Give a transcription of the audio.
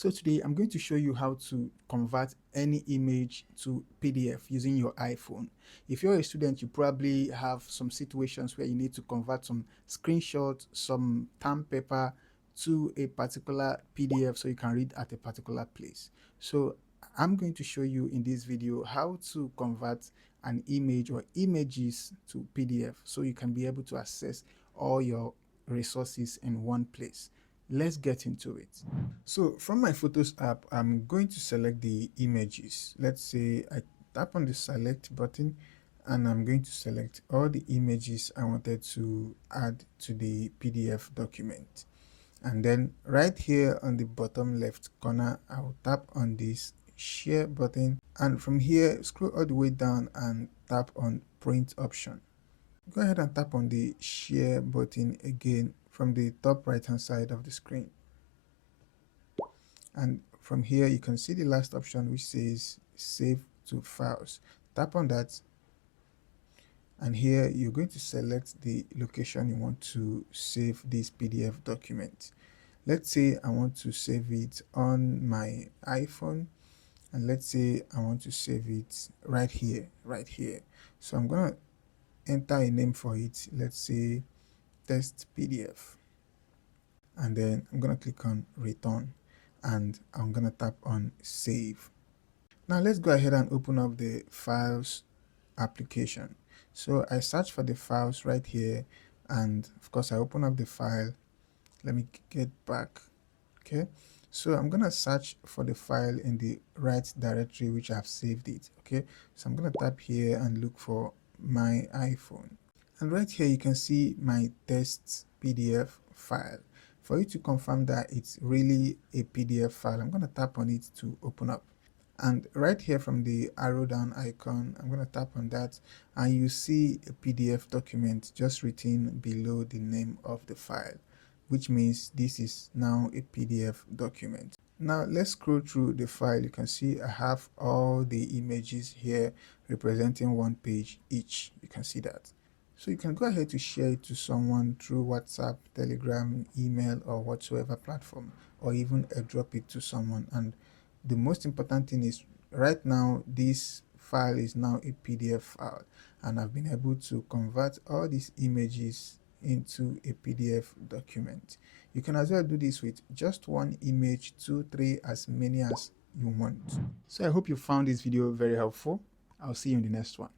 So today I'm going to show you how to convert any image to PDF using your iPhone. If you're a student, you probably have some situations where you need to convert some screenshots, some term paper to a particular PDF so you can read at a particular place. So I'm going to show you in this video how to convert an image or images to PDF so you can be able to access all your resources in one place. Let's get into it. So from my Photos app, I'm going to select the images. Let's say I tap on the select button and I'm going to select all the images I wanted to add to the PDF document. And then right here on the bottom left corner, I'll tap on this share button, and from here scroll all the way down and tap on print option. Go ahead and tap on the share button again from the top right hand side of the screen. And from here you can see the last option which says save to files. Tap on that, and here you're going to select the location you want to save this PDF document. Let's say I want to save it on my iPhone, and let's say I want to save it right here. So I'm gonna enter a name for it. Let's say test PDF, and then I'm gonna click on return, and I'm gonna tap on save. Now let's go ahead and open up the files application. So I search for the files right here, and of course I open up the file. Let me get back. Okay, so I'm gonna search for the file in the right directory which I've saved it. Okay, so I'm gonna tap here and look for my iPhone, and right here you can see my test PDF file. For you to confirm that it's really a PDF file, I'm gonna tap on it to open up. And right here from the arrow down icon, I'm going to tap on that, and you see a PDF document just written below the name of the file, which means this is now a PDF document. Now let's scroll through the file. You can see I have all the images here representing one page each. You can see that. So you can go ahead to share it to someone through WhatsApp, Telegram, email, or whatsoever platform, or even airdrop it to someone. And the most important thing is right now this file is now a PDF file, and I've been able to convert all these images into a PDF document. You can as well do this with just one image, two, three, as many as you want. So I hope you found this video very helpful. I'll see you in the next one.